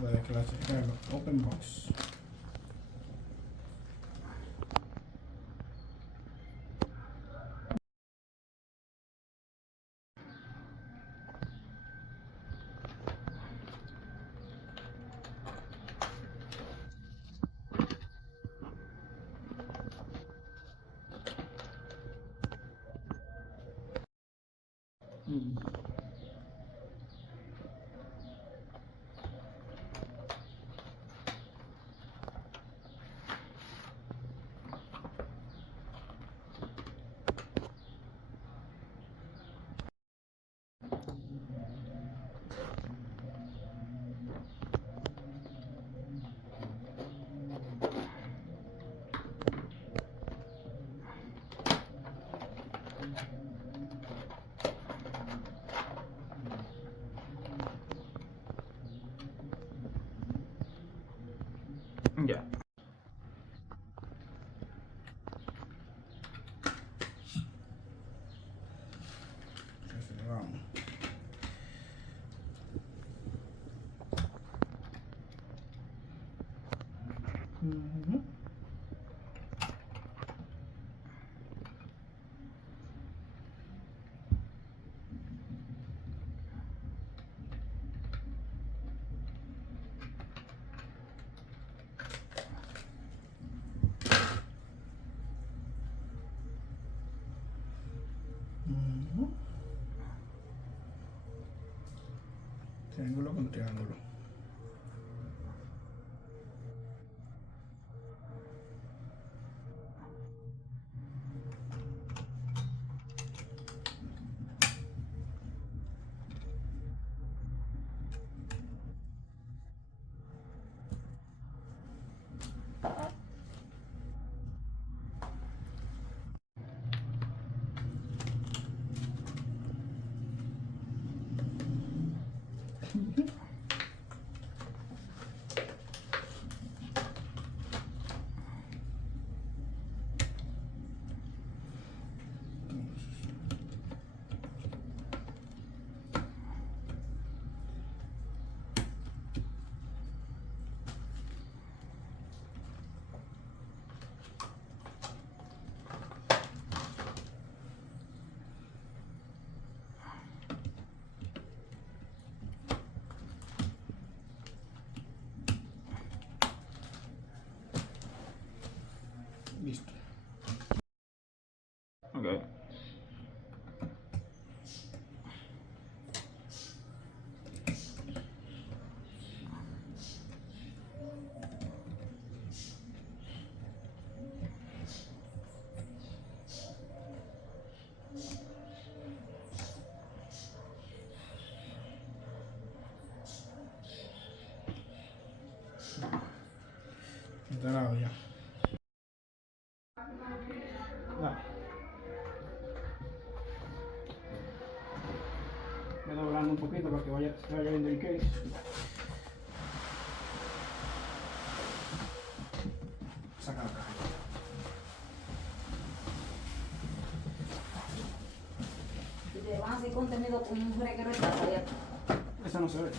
Voy a clasificarlo. Open box. Ya. Vamos. Triángulo con triángulo. Listo. Okay. Instalado ya. Voy doblando un poquito para que se vaya viendo el case. Saca la caja. Si te van a hacer contenido con un reguero de taza. Esa no se ve.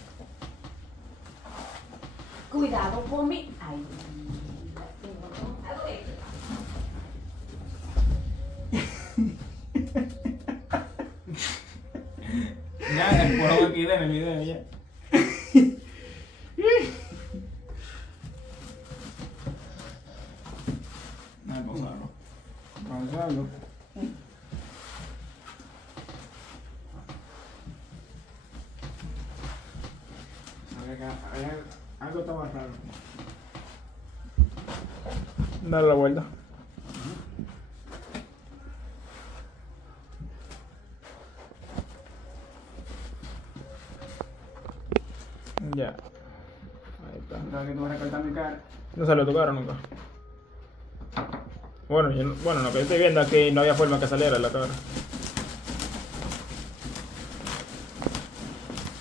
Cuidado con mi. Ay, algo hecho. Ya, el puedo aquí en el video ya. No hay pausarlo. Pausarlo. Algo estaba raro. Dale la vuelta. Ya. Ahí está. ¿Sabes que tú vas a recortar mi cara? No salió tu cara nunca. Bueno, bueno, lo que yo estoy viendo aquí no había forma que saliera la cara.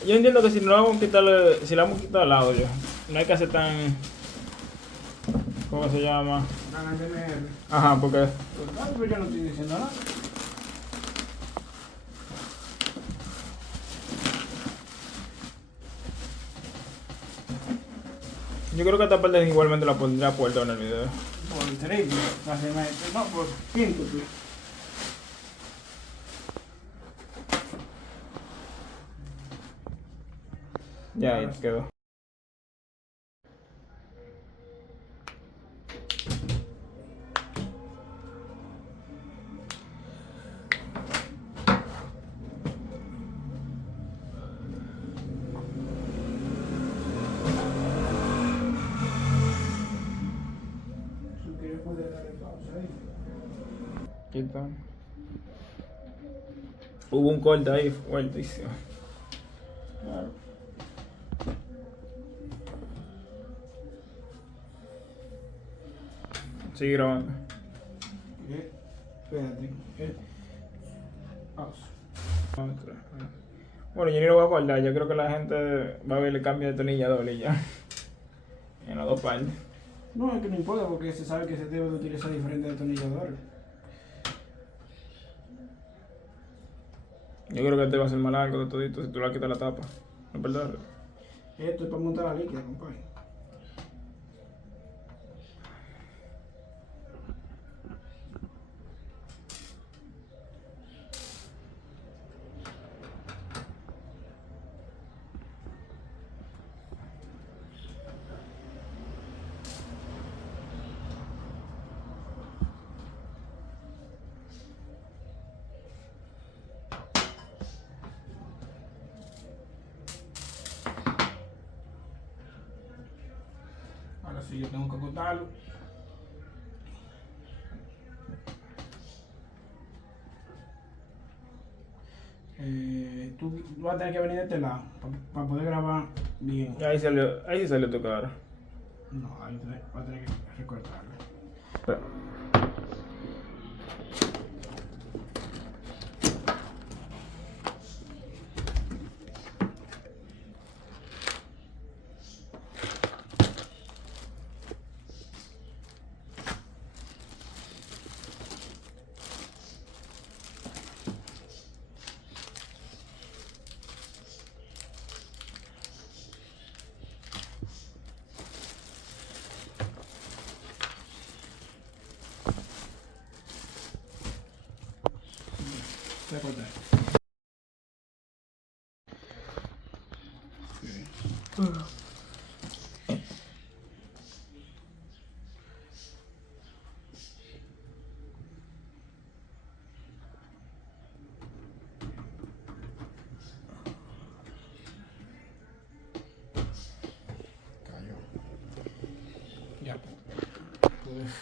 Yo entiendo que si no vamos a quitarle, si le vamos a quitar el audio, no hay que hacer tan, ¿cómo se llama? Ajá, porque yo no estoy diciendo nada. Yo creo que esta parte igualmente la pondría puerta en el video. Por el triple, básicamente. No, por quíntuple. Ya, ahí quedó. Si quieres poder darle pausa ahí. Aquí está. Hubo un corte ahí fuertísimo. Claro. Sigue grabando. Espérate. Pausa. Bueno, yo ni lo voy a guardar. Yo creo que la gente va a ver el cambio de tornillador y ya. En las dos partes. No, es que no importa porque se sabe que se debe de utilizar diferentes destornilladores. Yo creo que este va a ser más largo de todito si tú le quitas la tapa. ¿No es verdad? Esto es para montar la líquida, compadre. Ahora sí, yo tengo que cortarlo. Tú vas a tener que venir de este lado para poder grabar bien. Ahí sí salió tu cara. No, ahí vas a tener que recortarlo. Espera. Voy a cortar. Cayó. Ya. Pues.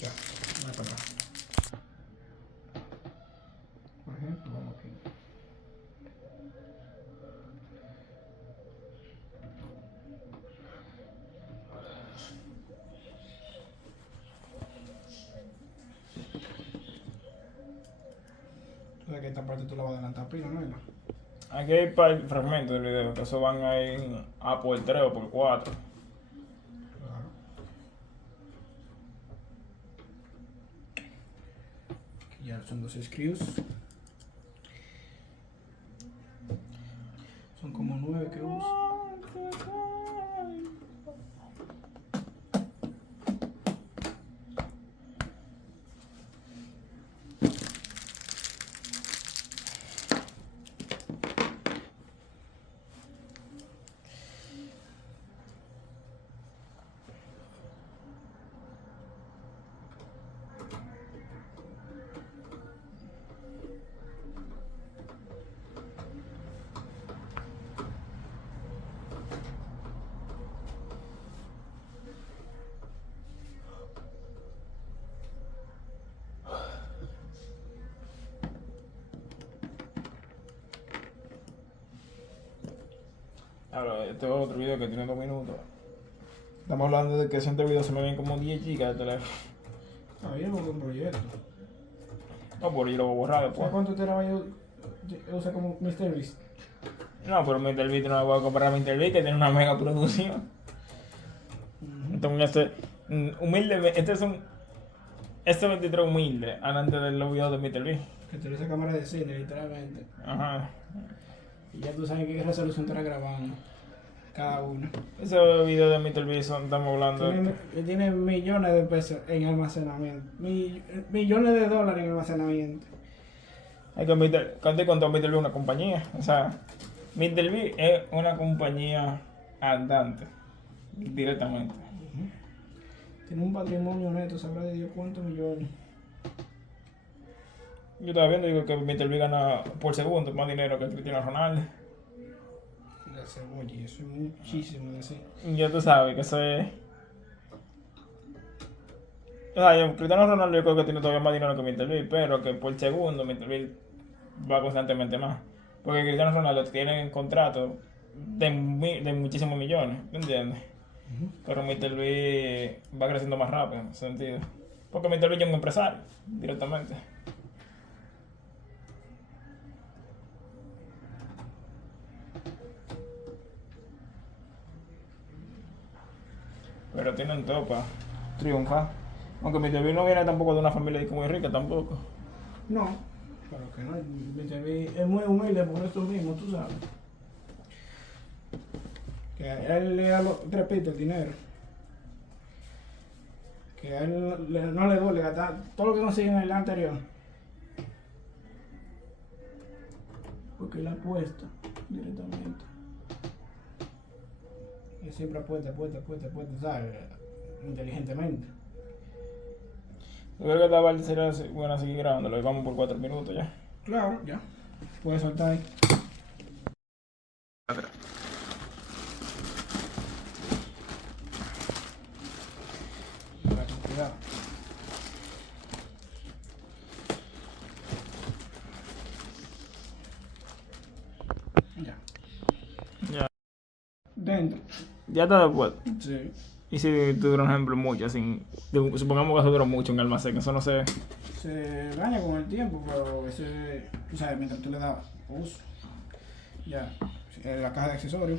Ya, voy para atrás. Por ejemplo, vamos aquí. O sea que esta parte tú la vas a adelantar pila, ¿no? Aquí hay para el fragmento del video, que eso van a ir a por 3 o por 4. Claro. Aquí ya son 2 screws. Son como 9 que uso. Ahora, este es otro video que tiene 2 minutos. Estamos hablando de que ese video se me ven como 10 gigas de teléfono. Está bien, porque es un proyecto. No, por ahí lo voy a borrar ¿Sabes después. cuánto terabytes usa como MrBeast? No, pero MrBeast no me voy a comprar a MrBeast que tiene una mega producción. Entonces, Humilde, este 23 humilde, antes de los videos de Mr. B. Que tiene esa cámara de cine, literalmente. Ajá. Y ya tú sabes qué resolución estará grabando. Cada uno. Esos videos de Mr. B estamos hablando. Tiene millones de pesos en almacenamiento. Millones de dólares en almacenamiento. Hay que conté con todo Mr. B una compañía. O sea, Mr. B es una compañía andante. Directamente. Tiene un patrimonio neto, sabrá de Dios cuántos millones. Yo estaba viendo y digo que Mr. B gana por segundo más dinero que Cristiano Ronaldo. La cebolla, y eso es muchísimo de así. Ya tú sabes que eso es. O sea, Cristiano Ronaldo yo creo que tiene todavía más dinero que Mr. B, pero que por segundo Mr. B va constantemente más. Porque Cristiano Ronaldo tiene contrato de muchísimos millones, ¿me entiendes? Pero Mr. B va creciendo más rápido en ese sentido. Porque Mr. B ya es un empresario, directamente. Pero tienen todo para triunfar. Aunque Mr. B no viene tampoco de una familia muy rica tampoco. No, pero que no, es muy humilde por eso mismo, tú sabes. Que a él le da repito, el dinero. Que a él no le duele gastar todo lo que consigue en el anterior. Porque él apuesta directamente. Y siempre apuesta, ¿sabes? Inteligentemente. Yo creo que esta parte será bueno seguir grabándolo. Vamos por 4 minutos ya. Claro, ya. Puedes soltar ahí. Cuidado. Ya. Ya. Dentro. Ya está después. Sí. Y si dura un ejemplo mucho, supongamos que eso dura mucho en almacén, eso no se. Se daña con el tiempo, pero ese, tú sabes, mientras tú le das uso. Ya. La caja de accesorios.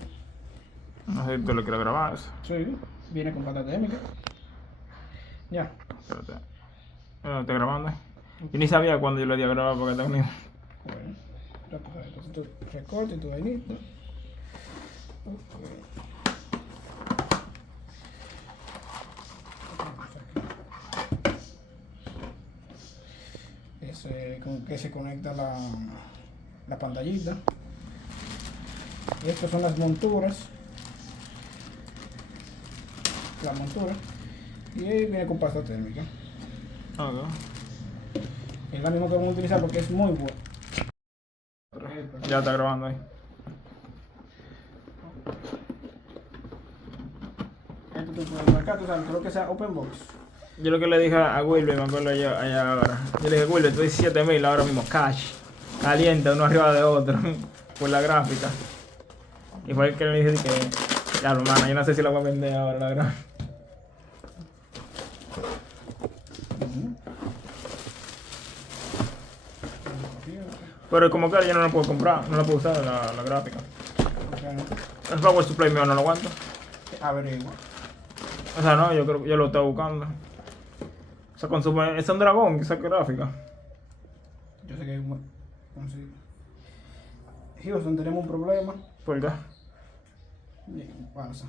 No sé si tú lo quieres grabar eso. Sí. Viene con pata térmica. Ya. Espérate. No estoy grabando. Yo ni sabía cuando yo le di a grabar porque también. Bueno. Entonces tú recortes tu vainita. Ok. Con que se conecta la pantallita. Estas son las monturas. Y ahí viene con pasta térmica. Ok. Es la misma que vamos a utilizar porque es muy bueno. Ya está grabando ahí. Esto tú puedes marcar, tú sabes, todo lo que sea open box. Yo lo que le dije a Wilber, me acuerdo allá ahora. Yo le dije, Wilber, tú dices 7,000 ahora mismo, cash. Caliente, uno arriba de otro, por la gráfica. Y fue el que le dije que, ya, hermano, yo no sé si la voy a vender ahora, la verdad. Pero como que yo no la puedo comprar, no la puedo usar la gráfica. El Power Supply mío no lo aguanto. Averigua. O sea, no, yo creo que yo lo estaba buscando. O sea, consume, es un dragón, esa gráfica. Yo sé que hay un consigo. Houston, tenemos un problema. ¿Por qué? Bien, pasa.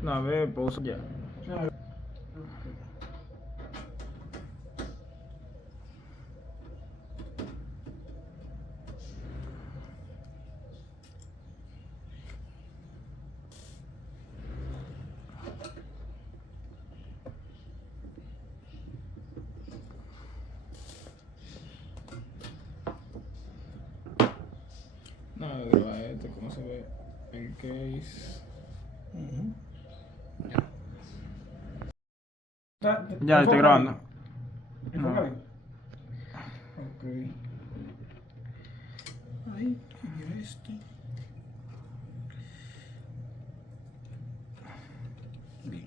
No, a ver, pausa ya. No, graba este, ¿cómo se ve? El case. Ya, estoy grabando. ¿Enfoca bien? Ok. Ahí, y esto. Bien.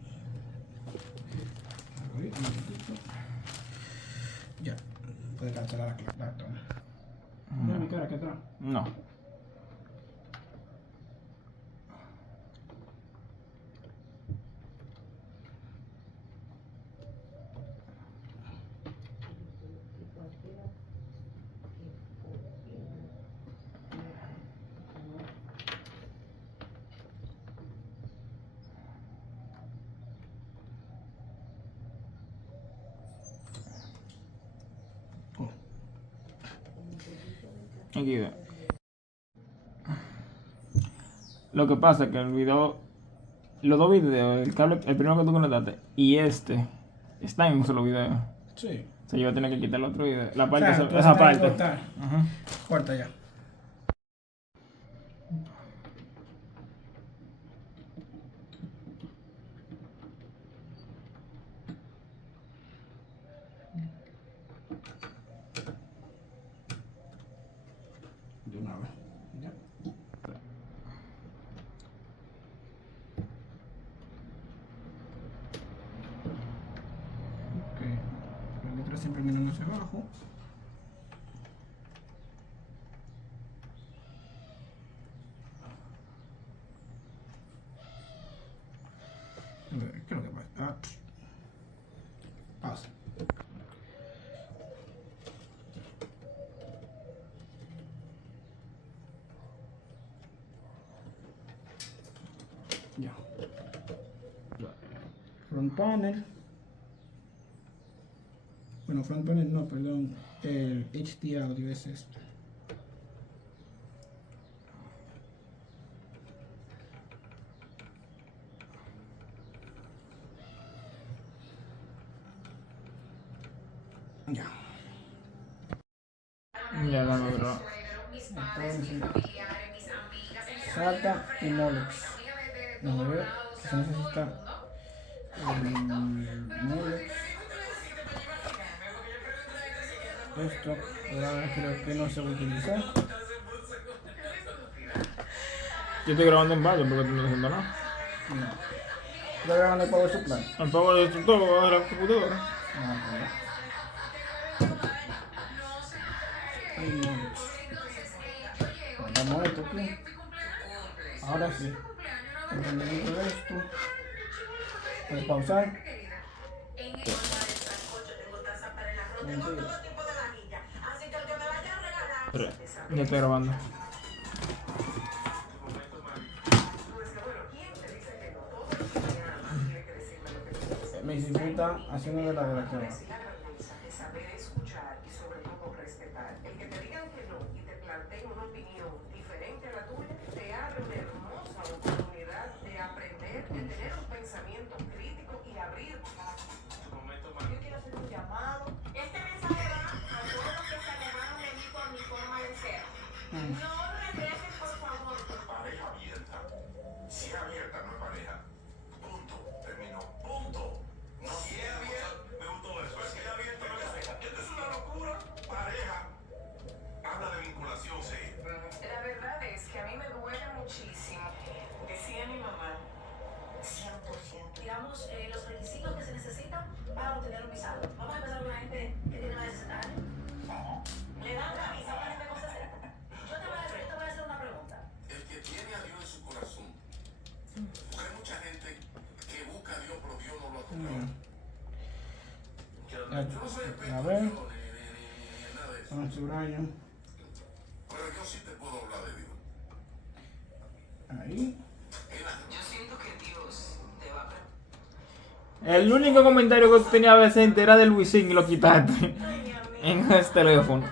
A ver, un momentito. puede cancelar la toma. ¿No mi cara aquí atrás? No. Aquí ve. Lo que pasa es que el video, los dos videos, el cable, el primero que tú conectaste y este, está en un solo video. Sí. O sea, yo voy a tener que quitar el otro video. La parte, O sea, tú esa vas a tener que parte. cortar. Ajá. Corta ya. De una vez. Ya. Ok. Las letras siempre miran hacia abajo. ¿Qué es lo que pasa? Pausa. Ya. Front panel. Bueno, front panel no, perdón. El HD audio es esto. Ya. Ya la logró. Entonces, SATA y Molex. Vamos a ver que se necesita el Molex. Esto ahora creo que no se va a utilizar. Yo estoy grabando en varios porque tú no estás haciendo nada. No. Estoy grabando el Power Supply. El pago de esto todo a la computadora. El Molex. Guardamos esto aquí. Ahora sí. Entendimiento de esto. Puedes pausar. Pero ya estoy grabando. Me disfruta haciendo de la redacción. Saber escuchar y sobre todo respetar. El que te digan que no y te planteen una opinión diferente a la tuya, te abre una hermosa oportunidad de aprender, de tener un pensamiento crítico y abrir. Yo quiero hacer un llamado. Este mensaje va a todos los que se alejaron de mí por mi forma de ser. No regresen, por favor. Pareja abierta. Si es abierta, no es pareja. Punto. Terminó. Punto. No. Si es abierta, me gustó eso. Si es abierta, no es pareja. Esto es una locura. Pareja. Habla de vinculación, sí. La verdad es que a mí me duele muchísimo. Decía mi mamá, 100%. Digamos, los requisitos que se necesitan para obtener un visado. Vamos a empezar con la gente que tiene más de 60 años. Le dan la visa para gente con 60. Yo te voy a hacer una pregunta. El que tiene a Dios en su corazón. Porque hay mucha gente que busca a Dios, pero Dios no lo ha tocado. Yo no soy experto A en ver. Dios, ni nada de eso. Con subrayo. Pero yo sí te puedo hablar de Dios. Ahí. Yo siento que Dios te va a perdonar. El único comentario que tú tenías decente era de Luisín y lo quitaste en ese teléfono.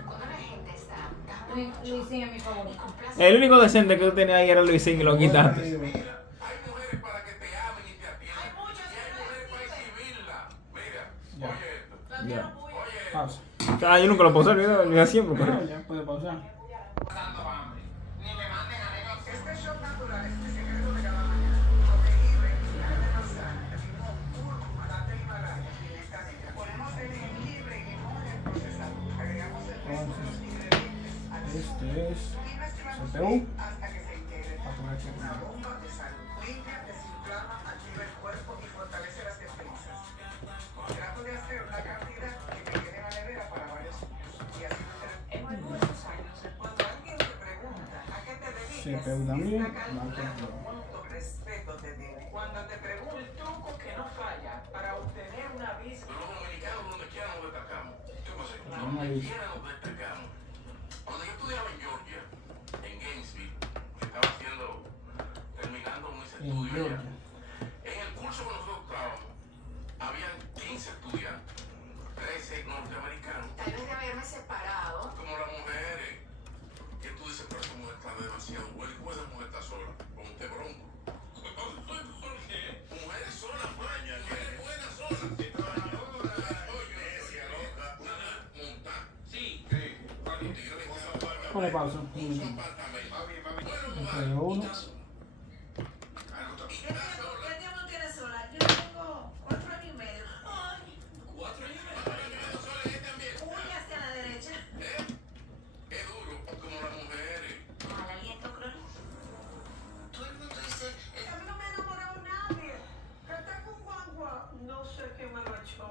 Luisín es mi favorito. El único decente que tú tenías ahí era Luisín y lo quitaste. Hay mujeres para que te amen y te atiendan. Y hay mujeres para exhibirla. Mira, oye esto. Ya. Oye esto. Pausa. O sea, yo nunca lo puse el video, lo hacía siempre, pero. Ya puede pausar. Este shock natural es el secreto de cada mañana. Protegible, de la sangre, limón, cúrcuma, latte de Himalaya, pimienta negra. Ponemos el jengibre y limón en el procesador. Agregamos el resto de los ingredientes al Este es y mezclamos CPU. bien hasta que se integre. Para poner aquí. Una bomba de salud. Limpia, desinflama, activa el cuerpo y fortalece las defensas. Trato de hacer una cantidad que te quede en la nevera para varios años. CPU también. Esta calidad con mucho respeto te digo. Cuando te pregunto el truco que no falla para obtener una visa. Los dominicanos donde quiera nos destacamos. ¿Qué pasa? No, Donde quiera nos destacamos. Cuando yo estudiaba en Georgia, en Gainesville, que estaba terminando mis En estudios allá, Georgia. en el curso que nosotros estábamos, habían 15 estudiantes, 13 norteamericanos, Tal vez de haberme separado. como las mujeres, que tú dices, pero esa mujer está demasiado buena, ¿y cómo esa mujer está sola? Con usted bronco. ¿Por qué? Mujeres solas, vaya, mujeres buenas solas. Trabajadora, oye, necia, loca, montar. Sí. Ponle pausa. Un apartamento. Entre uno. ¿Qué tiempo tienes sola? Yo tengo 4 años y medio. Ay, 4 años sola en este ambiente. uy, hacia la derecha. Es duro, como las mujeres. Mal aliento crónico. Todo el mundo dice, A mí no me ha enamorado nadie. Que tengo un guagua, no sé qué me lo echó.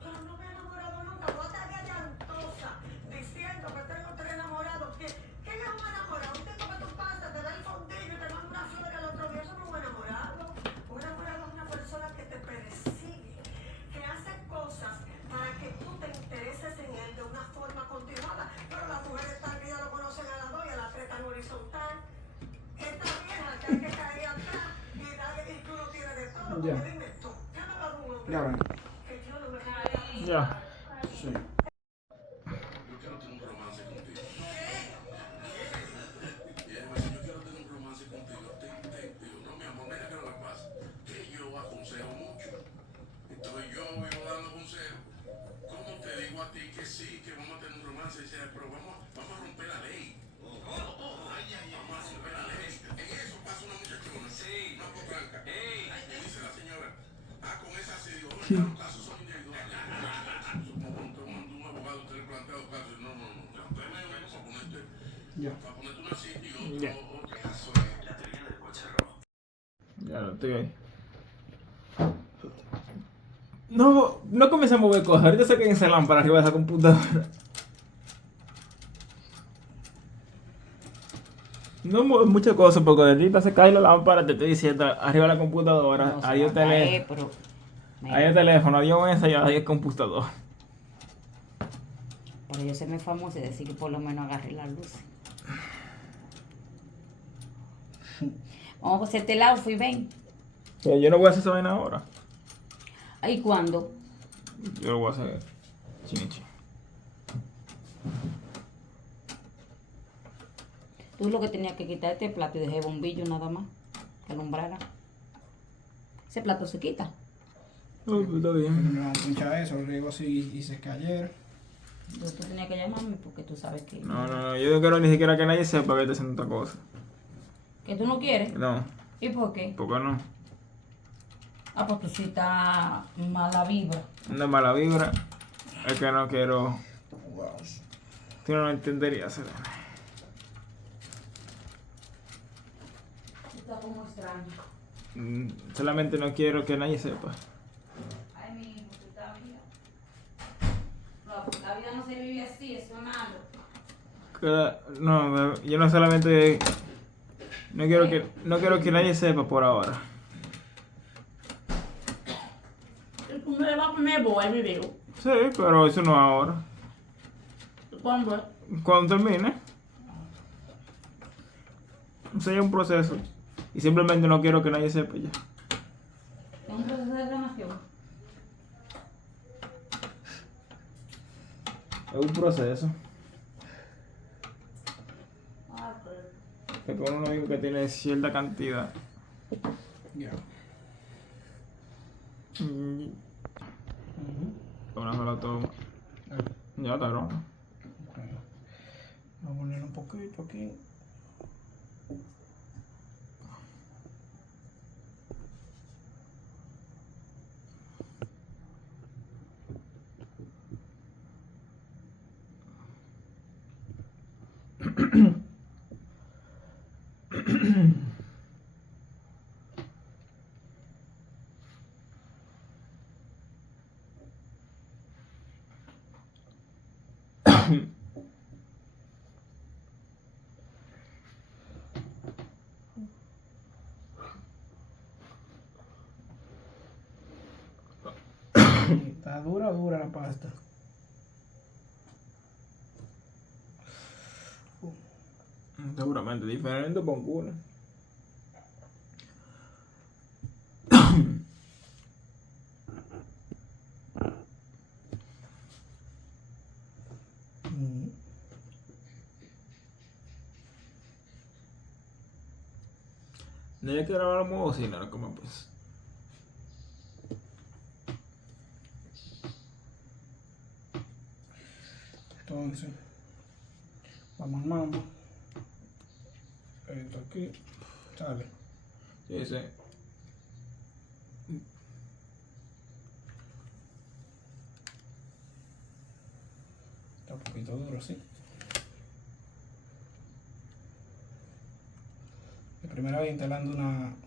Pero no me he enamorado nunca. Vos estás de llantosa diciendo que tengo 3 enamorados. ¿Qué es un enamorado? Un tipo que tú pasas, te da el fondillo y te manda una flor al otro día. Eso no es un enamorado. Un enamorado es una persona que te persigue, que hace cosas para que tú te intereses en él de una forma continuada. Pero las mujeres están que ya lo conocen a las 2 y a las 3 están horizontal. Esta vieja que hay que caer atrás y darle y tú no tienes de todo. Ya. Porque dime tú, ¿qué me va a dar un hombre? Ya ven. Que yo no me voy Ya. Sí. Yo quiero tener un romance contigo. Y ella me dice, yo quiero tener un romance contigo. Digo, no, mi amor, mira qué es lo que pasa. Que yo aconsejo mucho. Entonces yo vivo dando consejos. ¿Cómo te digo a ti que sí, que vamos a tener un romance? Y dice, pero vamos a romper la ley. Vamos a romper la ley. En eso pasa una muchachona. Sí. Una potranca. Y dice la señora, con esa sí, digo, bueno, los casos son individuales. Supongo que cuando un abogado usted le plantea los casos, no, usted me vengo Ya. para ponerte una cita y otro, Ya. otro caso es la teoría del coche rojo. Ya lo estoy ahí. No comienza a mover cosas. Ahorita saquen esa lámpara arriba de esa computadora. No mueve muchas cosas porque ahorita se cae la lámpara, te estoy diciendo, arriba de la computadora. No, se Adiós va a caer, teléfono. pero Adiós teléfono, adiós mesa y adiós computador. pero yo soy muy famosa y decir que por lo menos agarre la luz. Vamos a hacerte el outfit, ven. Pero yo no voy a hacer esa vaina ahora. ¿Y cuándo? Yo lo voy a hacer chinichi. Tú lo que tenías que quitar este plato y dejar el bombillo nada más, que alumbrara. Ese plato se quita. No, pues está bien. Me van a pinchar eso, riego así y se cayera. Entonces tú tenías que llamarme porque tú sabes que... No, yo no quiero ni siquiera que nadie sepa que estoy haciendo otra cosa. ¿Que tú no quieres? No, ¿Y por qué? ¿por qué no? Ah, pues tú sí estás mala vibra. No es mala vibra, es que no quiero. Wow. Tú no lo entenderías, Selena. Tú estás como extraño. Solamente no quiero que nadie sepa. Ay, mi hijo, tú estás vida. No, pues la vida no se vive así, eso es malo. No, yo no solamente. No quiero que nadie sepa por ahora. Tú me vas a poner boa el video. Sí, pero eso no es ahora. ¿Cuándo es? Cuando termine. Eso ya es un proceso. Y simplemente no quiero que nadie sepa ya. Es un proceso de sanación. Es un proceso. Ah, pues. Que con un amigo que tiene cierta cantidad. Ya. Una sola toma. Ya está, ¿no? Vamos a poner un poquito aquí. Está dura, dura la pasta. Seguramente diferente por culo. No hay que grabar modo cine, ahora como pues. Entonces, vamos al mambo. Esto aquí, sale. Sí, sí. Está un poquito duro, sí. La primera vez instalando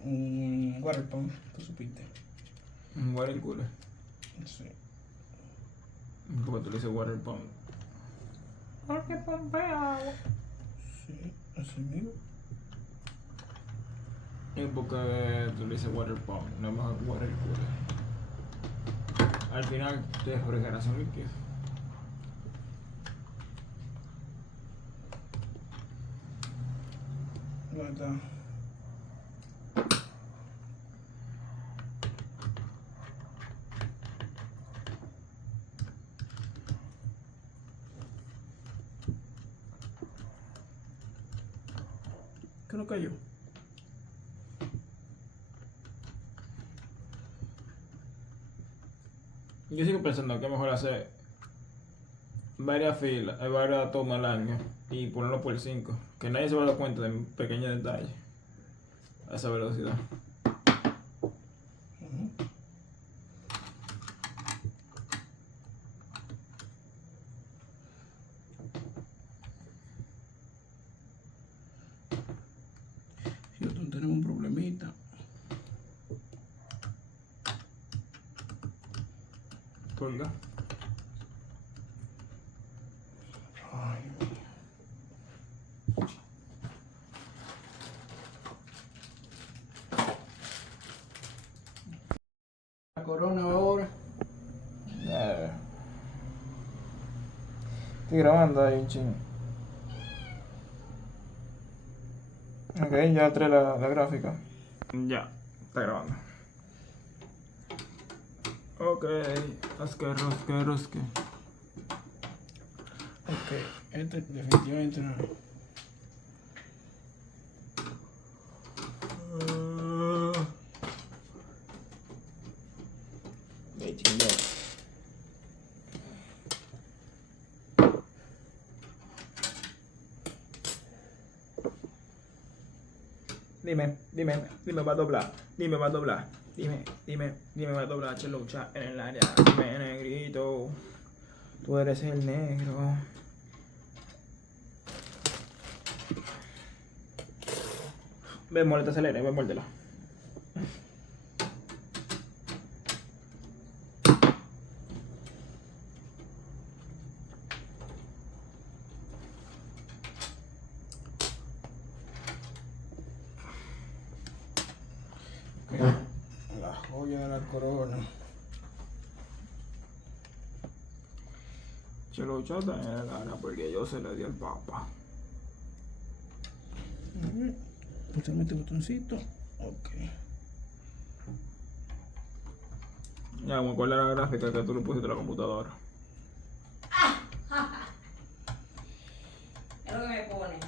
un water pump, tú supiste. Un water cooler. Sí. Porque tú le dices water pump. Porque pompea agua. Sí, así mismo. Y porque tú le dices water pump, no es mejor water cooler. Al final, de refrigeración líquida. ¿Dónde está? ¿Qué no cayó? Yo sigo pensando que es mejor hacer varias filas, varias tomas al año y ponerlo por 5. Que nadie se va a dar cuenta de pequeños detalles a esa velocidad. Houston, tenemos un problemita. ¿Por qué? Ay, la corona ahora. Estoy grabando ahí un chingo. Ok, ya trae la gráfica. Ya, está grabando. Ok, rosque. Ok, este definitivamente no. Chingo. Dime, va a doblar. Dime, va a doblar. Dime, va a doblar. Chelucha en el área. Dime, negrito. Tú eres el negro. Ven, muérdete, acelera, ven, muérdela. La joya de la corona. Chelucha está en el área porque yo se le di al papa. Pulsame este botoncito. Ok. Ya, como cuál era la gráfica que tú le pusiste a la computadora. Es lo que me pone.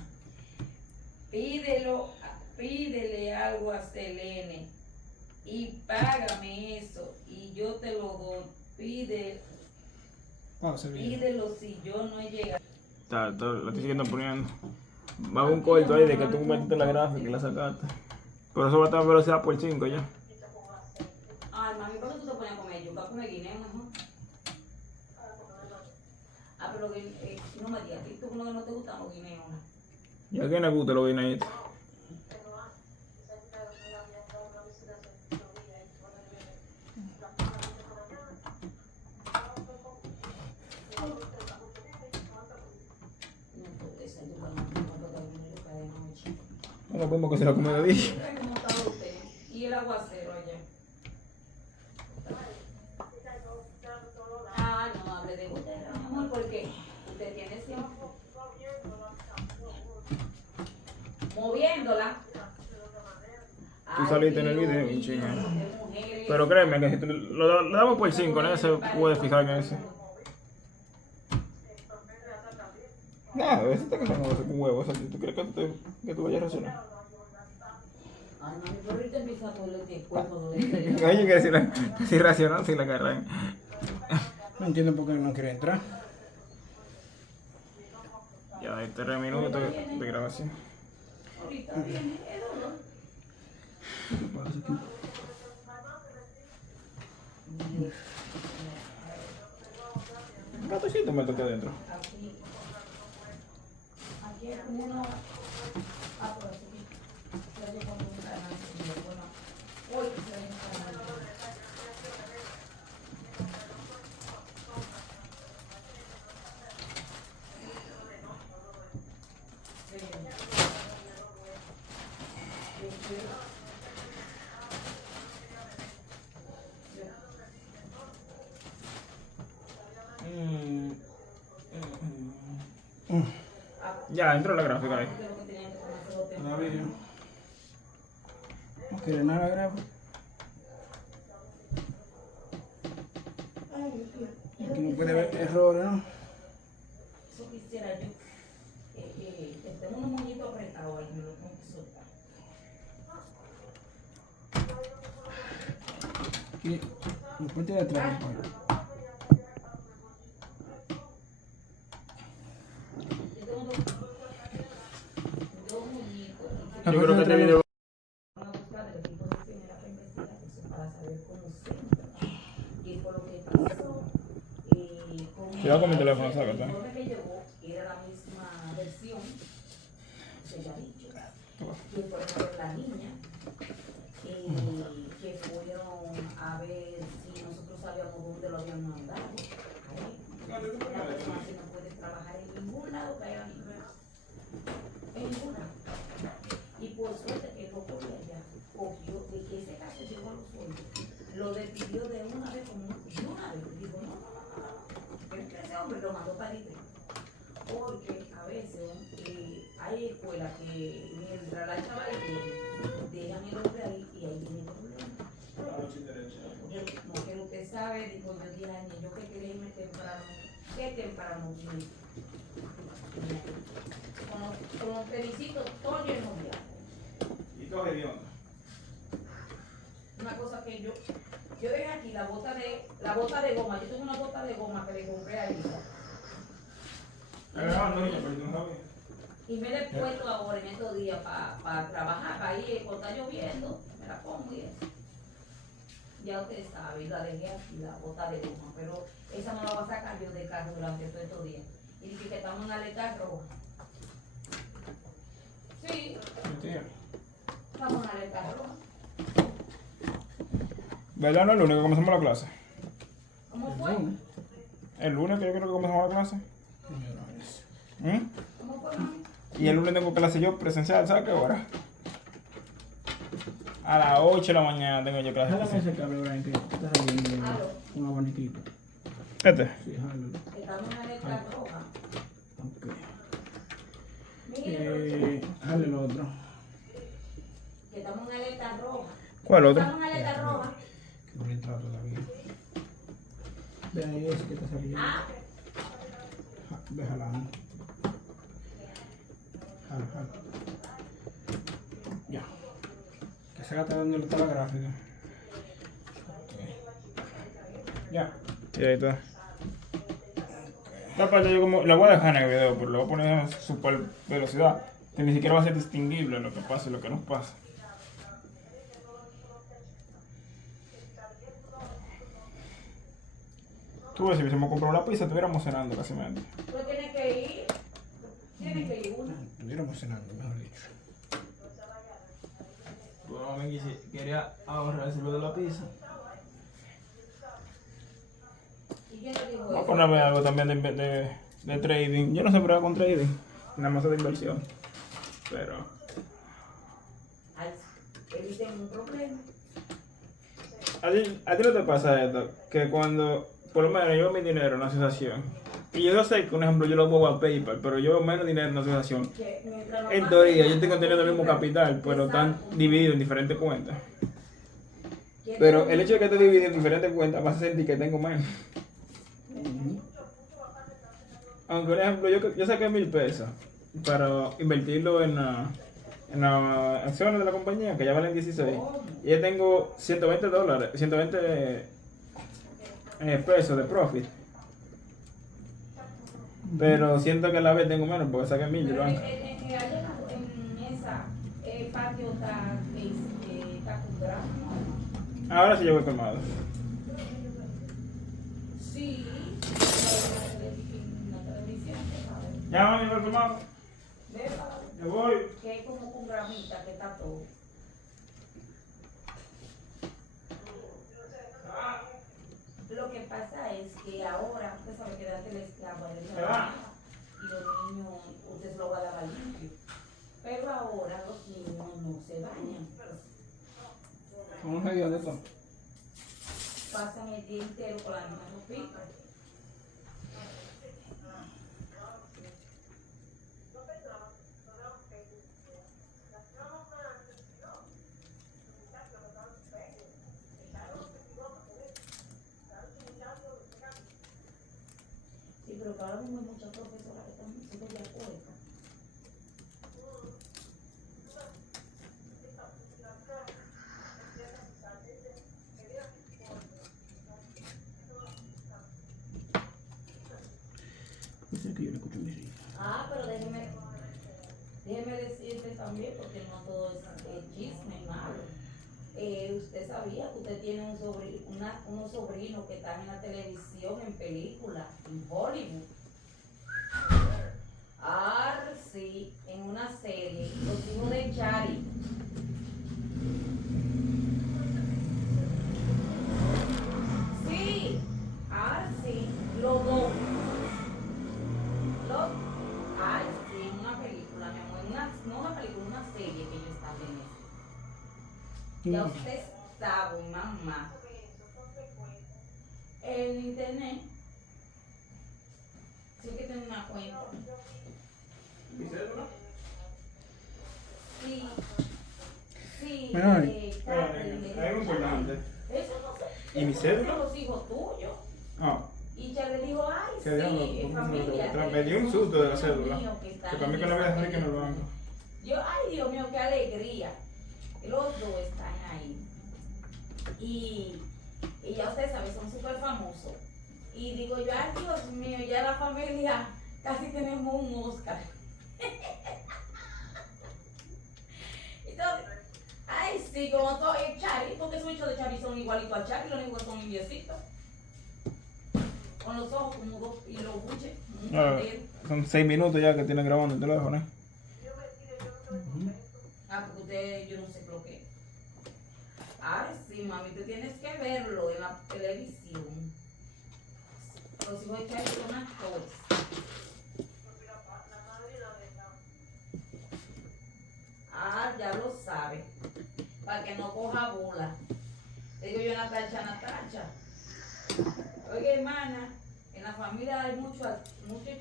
Pídele algo a Selene y págame eso y yo te lo doy. Pídelo si yo no he llegado. Lo estoy siguiendo poniendo. Va a haber un corto ahí de que tú metiste la gráfica y la sacaste. Pero eso va a estar en velocidad por 5 ya. Ay, mami, ¿por qué tú te pones a comer yuca? Come guineo mejor. Ah, pero no me digas, ¿tú como que no te gustan los guineos? ¿Y a quién le gusta los guineitos? No podemos que se la come de día. ¿Cómo está usted? ¿Y el aguacero allá? viéndola. Tú saliste en el Ay, video, Dios chinga. mío, qué mujeres. Pero créeme que si tú lo damos por 5, nadie se puede fijar en eso. Nada, a veces te casas con huevos. ¿Tú crees que tú vayas a reaccionar? Ay, no, mi perrito empieza a doler el cuerpo, doler. Oye, que si reaccionan, si la agarran. No entiendo por qué no quiere entrar. Ya hay 3 minutos de grabación. Ahorita viene el dolor. ¿Qué pasa aquí? Un gatocito me toqué adentro. Aquí. Aquí es como uno. Ah, por aquí. Ya yo pongo un canal. Bueno, hoy se ve un canal. Ya, entró la gráfica ahí. Todavía. No quiere nada grave. Aquí no puede haber errores, ¿no? Eso quisiera yo. Tengo unos moñitos apretados ahí, me lo tengo que soltar. Aquí, la parte de atrás. compadre. Yo tengo dos moñitos. La Yo parte creo de que este atrás. video. Van a buscar el tipo de primera para investigar eso, para saber cómo se entra, qué fue lo que pasó. Cuidado con mi teléfono, sácate. El informe que llegó era la misma versión, se ya ha dicho, que fueron a ver la niña, que fueron a ver si nosotros sabíamos dónde lo habían mandado. A él. La persona así no puede trabajar en ningún lado que haya niños. En ningún lado. Y por suerte que Coco de allá cogió de que ese caso llegó a los sueldos, lo despidió de una vez como de una vez. Dijo, no, pero que ese hombre lo mandó para el ITRE. Porque a veces hay escuelas que mientras la chava dejan el hombre ahí y ahí viene el problema. Porque usted sabe, dijo yo 10 años, yo que quería irme temprano, qué temprano vine. Con los felicitos, todo lleno de agua. Y todo hediondo. Una cosa que yo dejé aquí la bota de goma, yo tengo una bota de goma que le compré a Elisa. Y me la he puesto ahora en estos días para trabajar, para ir, cuando está lloviendo, me la pongo y eso. Ya usted sabe, la dejé aquí, la bota de goma, pero esa no la voy a sacar yo del carro durante todos estos días. Y dije que estamos en alerta roja. Sí, estamos en alerta roja. ¿Verdad? No es el lunes que comenzamos la clase. ¿Cómo fue? El lunes que yo creo que comenzamos la clase. ¿Mm? ¿Cómo fue, mami? Y el lunes tengo clase yo presencial, ¿sabes qué hora? A las 8 de la mañana tengo yo clase Jálame presencial. ese cable, Brian, que está saliendo un abaniquito. Este. Sí, jálalo. Estamos en alerta roja. Ok. Mire, Jale lo otro. que estamos en alerta roja. ¿Cuál otro? Estamos en alerta roja. Que no le entra todavía. Ve ahí ese que está saliendo. Ah, Ve jalando. Jala, jala. Ya. Que se está dando está la gráfica. Ya. Sí, ahí está. Esta parte yo como, la voy a dejar en el video, pero le voy a poner en super velocidad, que ni siquiera va a ser distinguible lo que pasa y lo que no pasa. Tú ves, si hubiésemos comprado una pizza, estuviéramos cenando casi mente. tú tienes que ir. Tienes que ir una. Estuviéramos cenando, mejor dicho. Bueno, me quería ahorrarse lo de la pizza. ¿Y quién te dijo Vamos a eso? ponerme algo también de trading. Yo no sé prueba con trading, nada más de inversión. Pero Ay, eviten un problema. ¿A ti no te pasa esto? Que cuando, por lo menos yo mi dinero en una asociación, Y yo sé que, un ejemplo, yo lo muevo a PayPal, pero yo menos dinero en una asociación. Que mientras no En pase teoría, nada, yo estoy conteniendo el mismo capital, pero están Exacto. divididos en diferentes cuentas. Que Pero todo el hecho de que esté mundo dividido en diferentes cuentas va a sentir que tengo menos. Aunque, por ejemplo, yo saqué 1,000 pesos para invertirlo en las acciones de la compañía, que ya valen 16. Y ya tengo $120, 120 pesos de profit. Pero siento que a la vez tengo menos porque saqué 1,000 del Pero banco. allá en esa patio está comprado, ¿no? Ahora sí yo voy colmado. Sí, en la televisión, ¿sabes? Ya, mami, voy colmado. ¿Verdad? Me voy. Que es como con gramita que está todo. Lo que pasa es que ahora, usted sabe que antes les agua de Se va. y los niños, usted se lo guardaba limpio. Pero ahora los niños no se bañan. Son unos hediondos de todo. Pasan el día entero con la misma ropita. Sí, pero que ahora mismo hay muchas profesoras que están súper de acuerdo. Dice que yo le escucho a mis hijas. Ah, pero déjeme decirte también, porque no todo es chisme y malo. Usted sabía que usted tiene unos sobrinos que están en la televisión, en películas, en Hollywood. Ah, sí, en una serie, los hijos de Chari. Sí, sí, los dos. Ay, sí, una película, mi amor, no una película, una serie que ellos están en eso. Ya usted sabe, mamá. En internet, sí que tengo una cuenta. ¿Mi cédula? Sí, sí, Bueno, Es muy importante. eso no sé. ¿Y mi eso cédula? son los hijos tuyos. Ah, Y ya le dijo, ay, que sí, diablo, es ¿cómo se familia. me me dio un susto de la Son cédula. míos que están Que para mí en que no había esa rico en el película. banco. Ay, Dios mío, qué alegría. Los dos están ahí. Y ya ustedes saben, son súper famosos. Y digo yo, ay, Dios mío, ya la familia casi tenemos un Oscar. Entonces, ay, sí, como soy el Chari, porque esos bichos de Chari son igualitos al Chari, los únicos que son indiecitos. Con los ojos como dos, y los buches, un Ah, cordero. son 6 minutos ya que tienen grabando el teléfono. Ah, porque usted, yo no sé lo que es. Ay, sí, mami, tú tienes que verlo en la televisión. Los hijos de Chari son actores. Ah, ya lo sabe. Para que no coja bola. Le digo yo, Natacha. Oye, hermana, en la familia hay mucho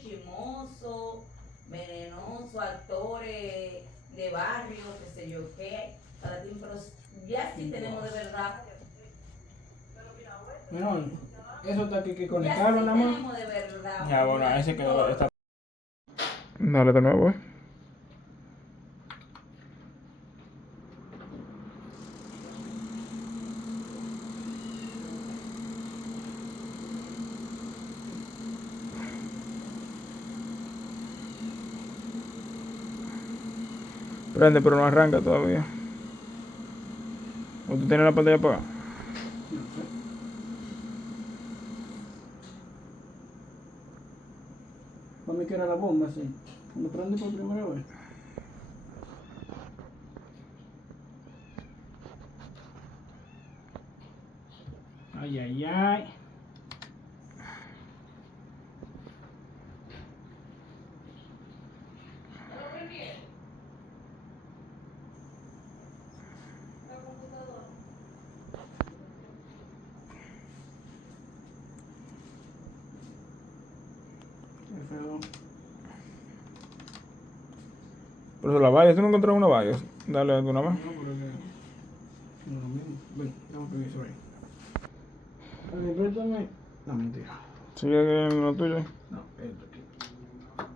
chismoso, venenoso, actores de barrio, qué sé yo qué. Para ti, pero ya sí tenemos de verdad. Bueno, eso está que hay que Ya sí conectarlo nada más. tenemos de verdad. Ya, bueno, ahí se quedó. Todo. Está... Dale de nuevo, Prende, pero no arranca todavía. ¿O tú tienes la pantalla apagada? Para mí que era la bomba, sí. Cuando prende por primera vez. Ay, ay, ay. feo. Por eso la valla, ¿tú no encontraste una valla? Dale de una más. No, pero que. No, lo mismo. Ven, dame permiso ahí. Préstame. No, mentira. Sigue en lo tuyo. No, esto aquí.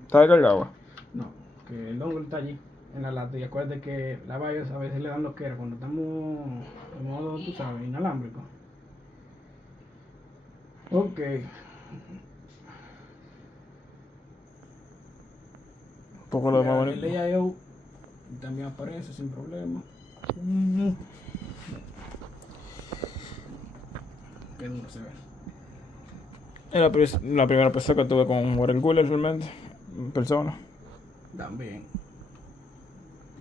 ¿Está descargado? No, que el dongle está allí, en la lata. Y acuérdate que la BIOS a veces le dan lo que era cuando estamos en modo, tú sabes, inalámbrico. Ok. Un poco lo más El bonito. layout también aparece sin problema. Qué duro se ve. Es la primera PC que tuve con water cooler realmente. En persona. También.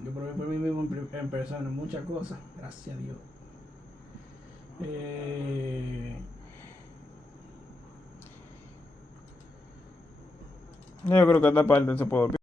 Yo probé por mí mismo en persona muchas cosas, gracias a Dios. Yo creo que esta parte se puede